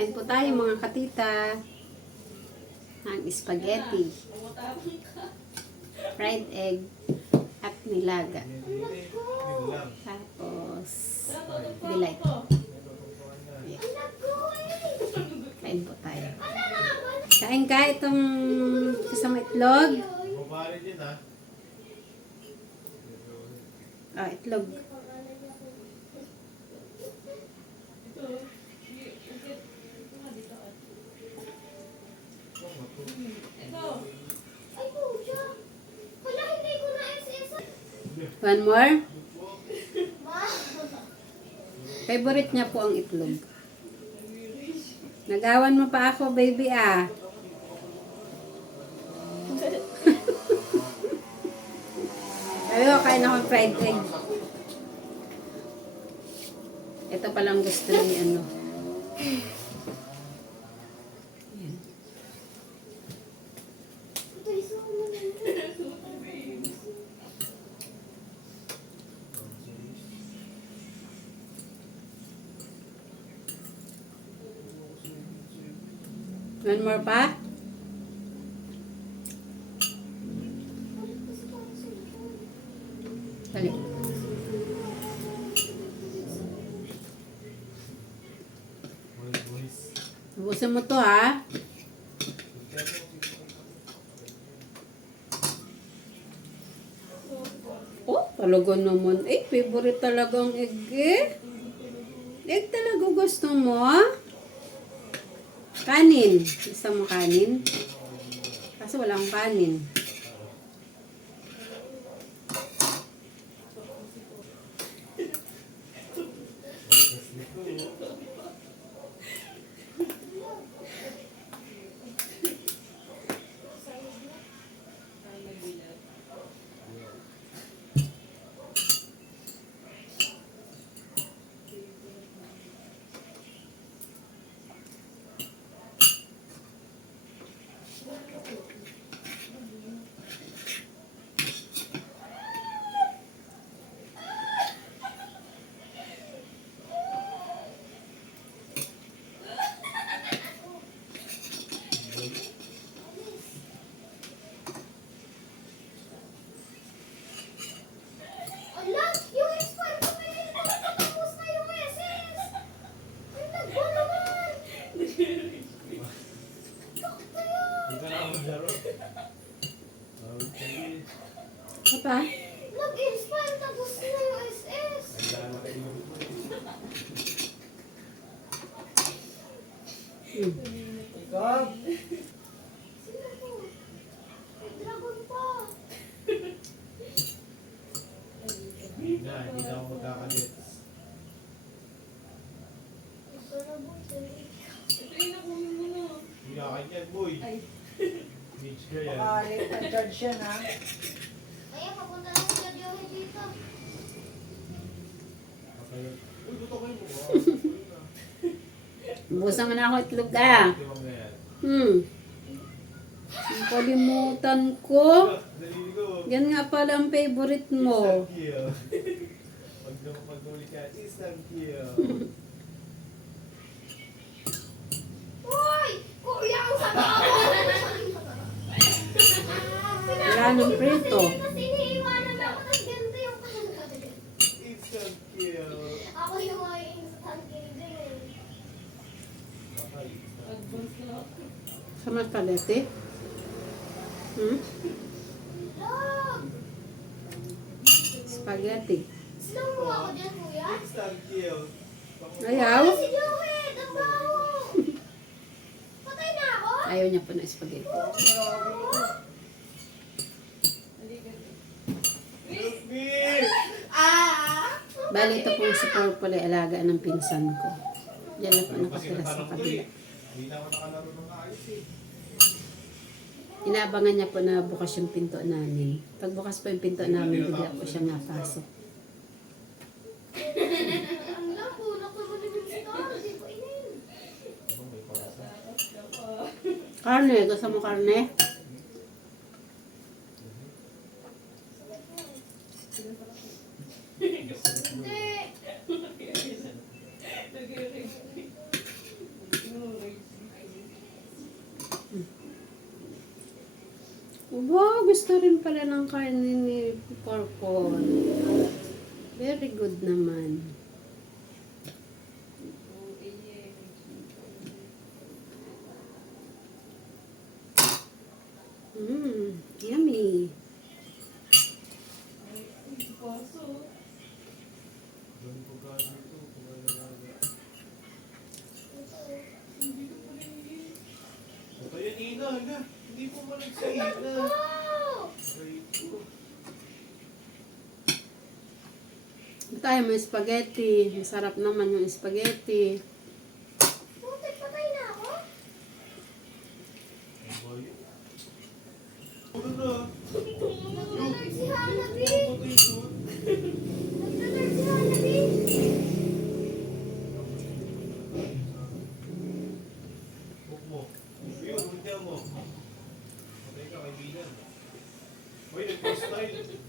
Kain po tayo mga katita. Ang spaghetti, fried egg, at nilaga. Tapos, delight. Yeah. Kain po tayo. Kain ka itong kasama itlog. Itlog. One more. Favorite niya po ang itlog. Nagawan mo pa ako, baby ah. Sabi ko, kain ako fried egg. Ito palang gusto ni ano. Yan. One more pa? Dali. Ubusin mo to ha. Oh, talaga naman. Favorite talagang egg eh. Egg talaga gusto mo? Kanin. Gusto mo kanin? Kasi wala akong kanin. Apa? Nag-expire tapos na yung SS. Ikaw? Sino to? May dragon pa. Hindi na ako magkakalit. Hindi ka kanyan, boy. Mitch ka yan. Makalit ang charge yan ha. Kaya papunta na si Joey dito. Uy, buto kayo mo. Ubusan mo na ako itlog ah. Kalimutan ko. Yan nga pala ang favorite mo. Pag napapaguli ka, instant kill. Uy! Kuya ang sama ako! Wala nang prito. Kasi iniiwanan ako ng ganito yung pangkalit. Instant kill. Ako yung may instant kill din. Sama palete. Dog! Spaghetti. Slow mo ako dyan, kuya. Instant kill. Ayaw. Ay, si Joey! Ang baho! Patay na ako? Ayaw niya po ng spaghetti. Bali, ito pong si Purple ay alaga ng pinsan ko. Yan na po nakatira sa kabila. Hindi na ako nakalaro ng ayos eh. Inaabangan niya po na bukas yung pinto namin. Pag bukas po yung pinto namin, bigla po siya napasok. Ang labo, nakuha yung star. Hindi ko inin. Karne, gusto mo karne? Hindi. Wow, gusto rin pala ng karne ni Porcon. Very good naman. Yummy. Ganun po gano'n ito. Ito yan, Ina. Hala. Hindi po malag sa Ina. Aray ko. Tayo may spaghetti. Masarap naman yung spaghetti. Putik, patay na ako? Ang bayo. Ano na? Nag-alert si Hanabi. Ano ba ito? Nag-alert si Hanabi. Huwag mo. Yun, hundihan mo. Patay ka, kaibigan. Uy, nag-style.